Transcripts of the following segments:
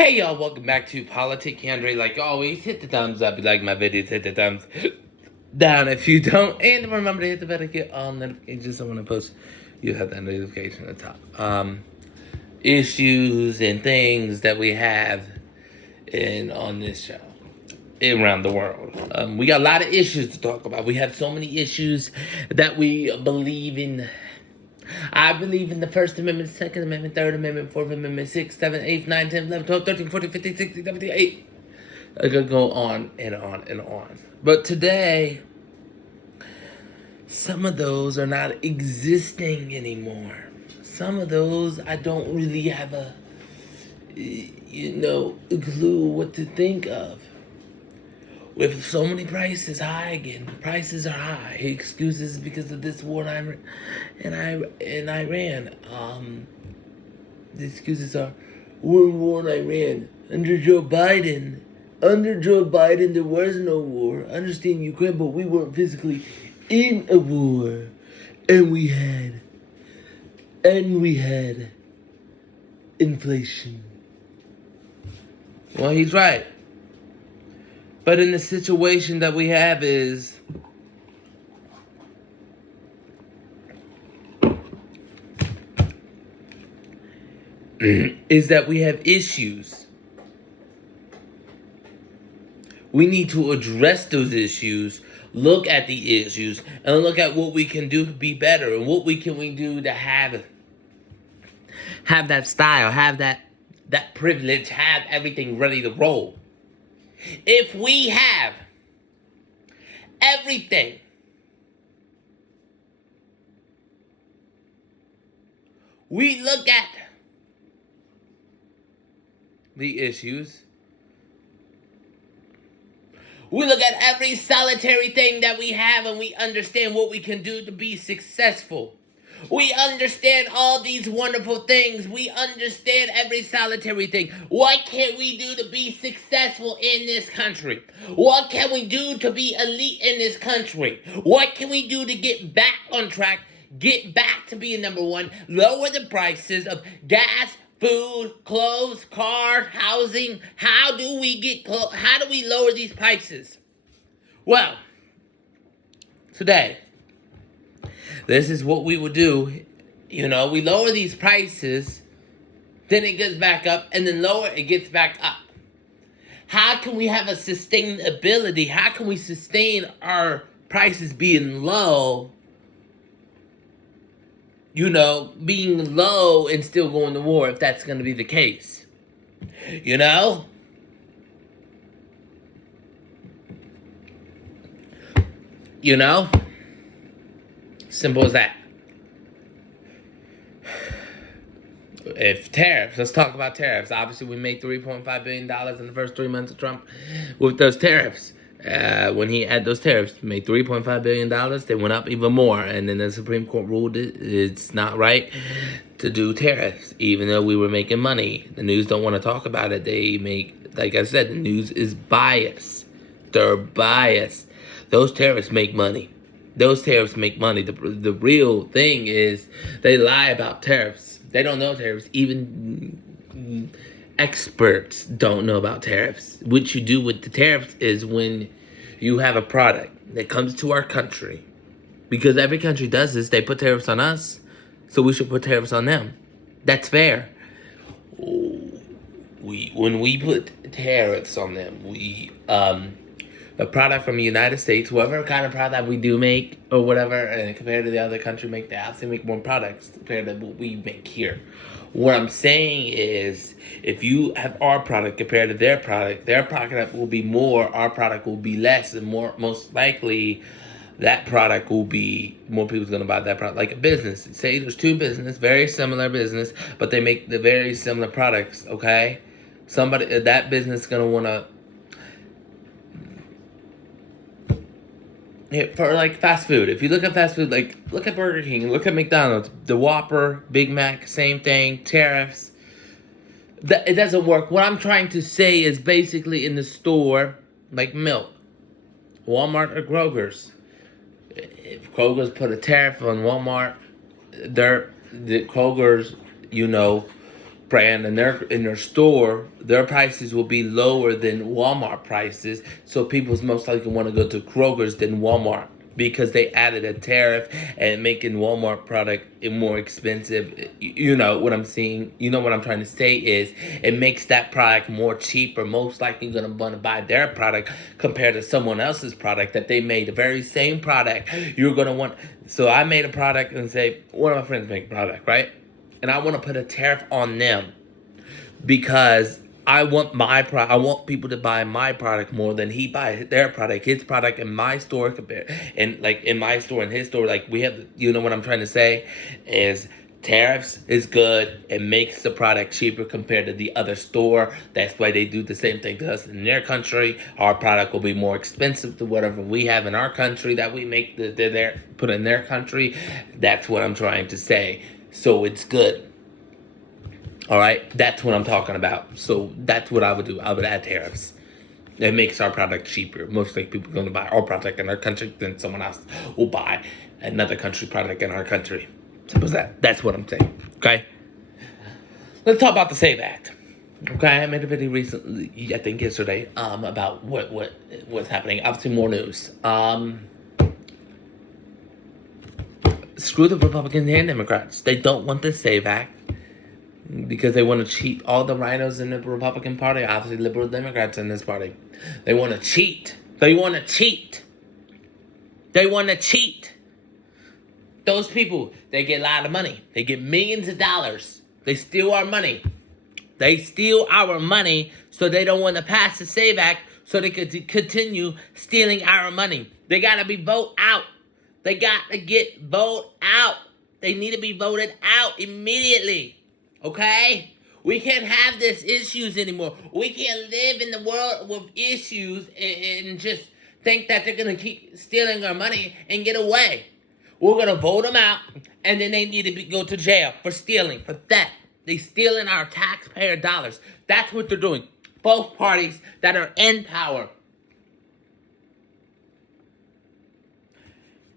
Hey y'all, welcome back to Politic Andre. Like always, hit the thumbs up if you like my videos, hit the thumbs down if you don't, and remember to hit the bell to get all notifications. So when I post, you have that notification at the top. Issues and things that we have on this show around the world. We got a lot of issues to talk about. We have so many issues that we believe in. I believe in the First Amendment, Second Amendment, Third Amendment, Fourth Amendment, 6th, 7th, 8th, 9th, 10th, 11th, 12th, 13th, 14th, 15th, 16th, 17th, 18th. I could go on and on and on. But today, some of those are not existing anymore. Some of those I don't really have a clue what to think of. With so many prices high again, prices are high. Excuses because of this war in Iran. The excuses are we're in war in Iran under Joe Biden. Under Joe Biden, there was no war. I understand Ukraine, but we weren't physically in a war, and we had inflation. Well, he's right. But in the situation that we have is that we have issues. We need to address those issues, look at the issues, and look at what we can do to be better, and what we do to have that style, have that privilege, have everything ready to roll. If we have everything we look at the issues, we look at every solitary thing that we have, and we understand what we can do to be successful. We understand all these wonderful things. We understand every solitary thing. What can we do to be successful in this country? What can we do to be elite in this country? What can we do to get back on track, get back to being number one, lower the prices of gas, food, clothes, cars, housing? How do we lower these prices? Well, today, this is what we would do. We lower these prices, then it gets back up, and then lower, it gets back up. How can we have a sustainability? How can we sustain our prices being low? Being low and still going to war, if that's going to be the case. Simple as that. If tariffs, let's talk about tariffs. Obviously, we made $3.5 billion in the first 3 months of Trump with those tariffs. When he had those tariffs, made $3.5 billion. They went up even more. And then the Supreme Court ruled it's not right to do tariffs, even though we were making money. The news don't want to talk about it. Like I said, the news is biased. They're biased. Those tariffs make money. The real thing is they lie about tariffs. They don't know tariffs. Even experts don't know about tariffs. What you do with the tariffs is when you have a product that comes to our country, because every country does this, they put tariffs on us, so we should put tariffs on them. That's fair. When we put tariffs on them, a product from the United States, whatever kind of product we do make or whatever, and compared to the other country they obviously make more products compared to what we make here. What I'm saying is, if you have our product compared to their product will be more, our product will be less, and most likely that product will be more people's gonna buy that product. Like a business. Say there's two businesses, very similar business, but they make the very similar products, okay? That business is gonna wanna, for like fast food, if you look at fast food, like look at Burger King, look at McDonald's, the Whopper, Big Mac, same thing, tariffs. It doesn't work. What I'm trying to say is basically in the store, like milk, Walmart or Kroger's. If Kroger's put a tariff on Walmart, the Kroger's, brand in their store, their prices will be lower than Walmart prices. So people's most likely want to go to Kroger's than Walmart because they added a tariff and making Walmart product more expensive. You know what I'm saying? You know what I'm trying to say is it makes that product more cheaper. Most likely going to want to buy their product compared to someone else's product that they made. The very same product. You're going to want. So I made a product and say, one of my friends make a product, right? And I want to put a tariff on them because I want I want people to buy my product more than he buy their product, his product in my store and like in my store and his store. Like we have, you know what I'm trying to say is tariffs is good. It makes the product cheaper compared to the other store. That's why they do the same thing to us in their country. Our product will be more expensive to whatever we have in our country that we make put in their country. That's what I'm trying to say. So it's good. All right, that's what I'm talking about. So that's what I would do. I would add tariffs. It makes our product cheaper. Most like people are going to buy our product in our country than someone else will buy another country product in our country. Simple as that. That's what I'm saying. Okay. Let's talk about the SAVE Act. Okay, I made a video recently, I think yesterday, about what's happening. Obviously, more news. Screw the Republicans and Democrats. They don't want the SAVE Act because they want to cheat all the rhinos in the Republican Party. Obviously, liberal Democrats in this party. They want to cheat. They want to cheat. They want to cheat. Those people, they get a lot of money. They get millions of dollars. They steal our money. They steal our money, so they don't want to pass the SAVE Act so they could continue stealing our money. They got to be voted out. They got to get voted out. They need to be voted out immediately. Okay? We can't have these issues anymore. We can't live in the world with issues and just think that they're going to keep stealing our money and get away. We're going to vote them out, and then they need to go to jail for stealing, for theft. They're stealing our taxpayer dollars. That's what they're doing. Both parties that are in power.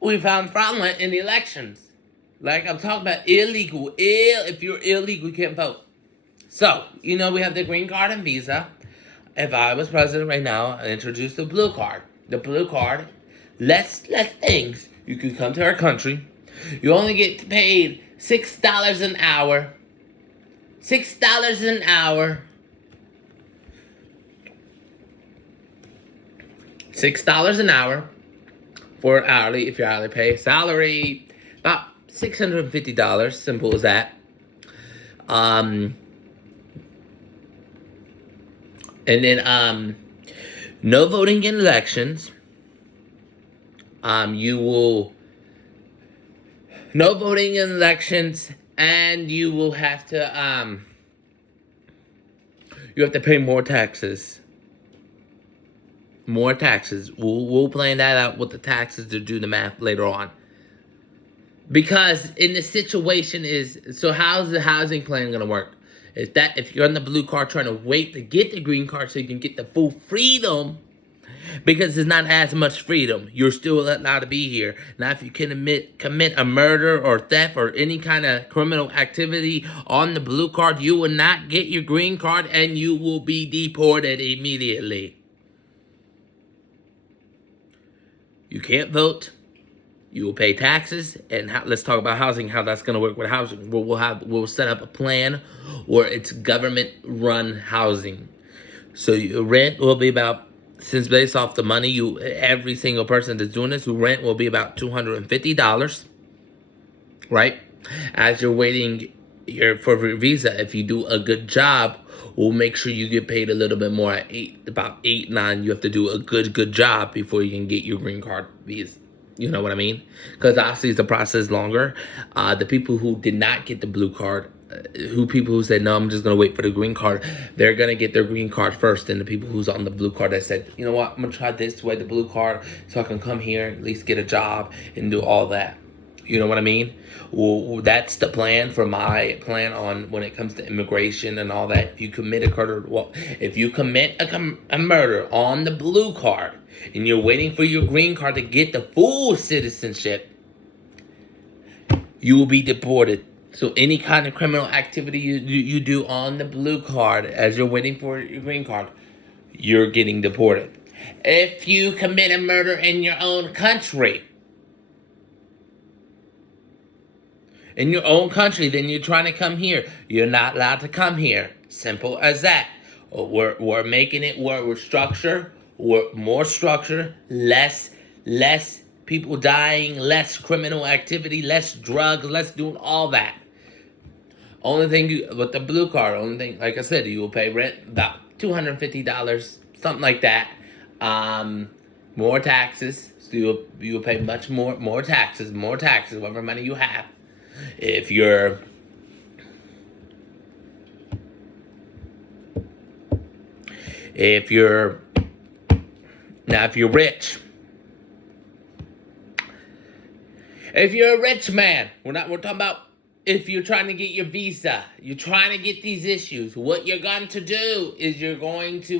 We found fraudulent in the elections. Like I'm talking about illegal. If you're illegal, you can't vote. So, you know, we have the green card and visa. If I was president right now, I'd introduce the blue card. The blue card, less things. You can come to our country. You only get paid $6 an hour. $6 an hour. $6 an hour for hourly, if you're hourly pay. Salary, about $650. Simple as that. And then no voting in elections. No voting in elections, and you will have to pay more taxes. More taxes. We'll plan that out with the taxes to do the math later on. Because in the situation so how's the housing plan going to work? If you're on the blue card trying to wait to get the green card so you can get the full freedom, because there's not as much freedom. You're still allowed to be here. Now, if you can commit a murder or theft or any kind of criminal activity on the blue card, you will not get your green card and you will be deported immediately. You can't vote. You will pay taxes. And let's talk about housing, how that's going to work with housing. We'll set up a plan where it's government-run housing. So your rent will be about, since based off the money, every single person that's doing this, rent will be about $250, right? As you're waiting for your visa, if you do a good job, we'll make sure you get paid a little bit more about 8, 9. You have to do a good job before you can get your green card visa. You know what I mean? Because obviously the process is longer. The people who did not get the blue card, people who said, no, I'm just going to wait for the green card, they're going to get their green card first. And the people who's on the blue card that said, you know what, I'm going to try this way, the blue card, so I can come here, at least get a job and do all that. You know what I mean? Well, that's the plan for my plan on when it comes to immigration and all that. If you commit a murder on the blue card and you're waiting for your green card to get the full citizenship, you will be deported So any kind of criminal activity you do on the blue card as you're waiting for your green card, you're getting deported. If you commit a murder in your own country, then you're trying to come here. You're not allowed to come here. Simple as that. We're making it where we're more structure, less people dying, less criminal activity, less drugs, less doing all that. Only thing with the blue card, like I said, you will pay rent about $250, something like that. More taxes, so you will pay much more taxes, whatever money you have. If you're rich, if you're a rich man, we're talking about if you're trying to get your visa, you're trying to get these issues, what you're going to do is you're going to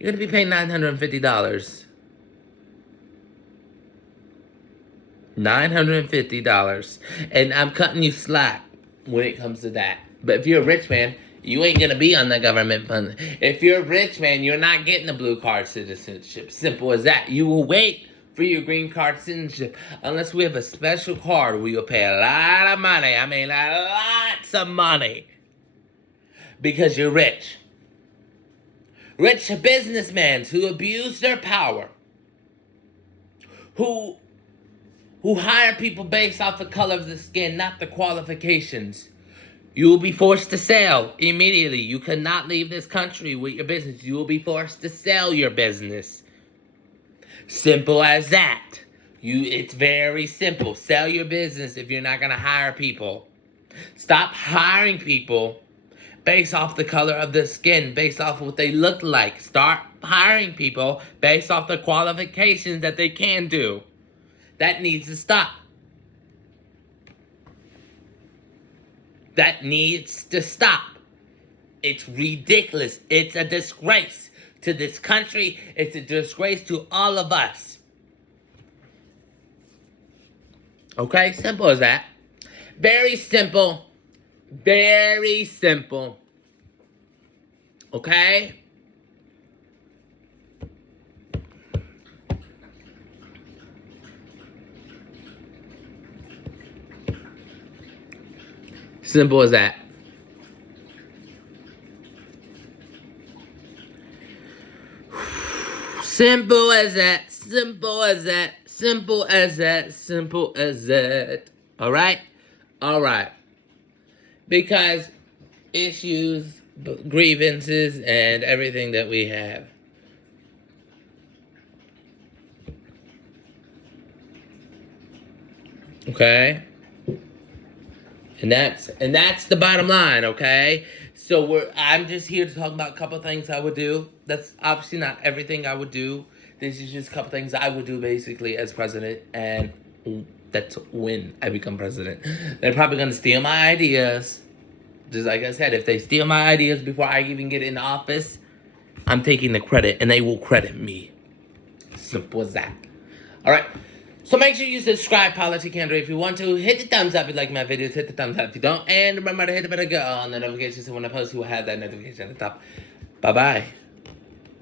be paying $950. $950. And I'm cutting you slack when it comes to that. But if you're a rich man, you ain't gonna be on the government fund. If you're a rich man, you're not getting a blue card citizenship. Simple as that. You will wait for your green card citizenship unless we have a special card where you'll pay a lot of money. I mean, lots of money. Because you're rich. Rich businessmen who abuse their power. Who hire people based off the color of the skin, not the qualifications. You will be forced to sell immediately. You cannot leave this country with your business. You will be forced to sell your business. Simple as that. It's very simple. Sell your business if you're not going to hire people. Stop hiring people based off the color of the skin, based off what they look like. Start hiring people based off the qualifications that they can do. That needs to stop. That needs to stop. It's ridiculous. It's a disgrace to this country. It's a disgrace to all of us. Okay? Simple as that. Very simple. Very simple. Okay? Simple as that. Simple as that. Simple as that. Simple as that. Simple as that. All right? All right. Because issues, grievances, and everything that we have. Okay? And that's the bottom line, okay? So I'm just here to talk about a couple things I would do. That's obviously not everything I would do. This is just a couple things I would do basically as president, and that's when I become president. They're probably gonna steal my ideas. Just like I said, if they steal my ideas before I even get in office, I'm taking the credit, and they will credit me. Simple as that. All right. So make sure you subscribe, Politic Andrew, if you want to. Hit the thumbs up if you like my videos. Hit the thumbs up if you don't. And remember to hit the bell on the notifications so when I post, you will have that notification at the top. Bye-bye.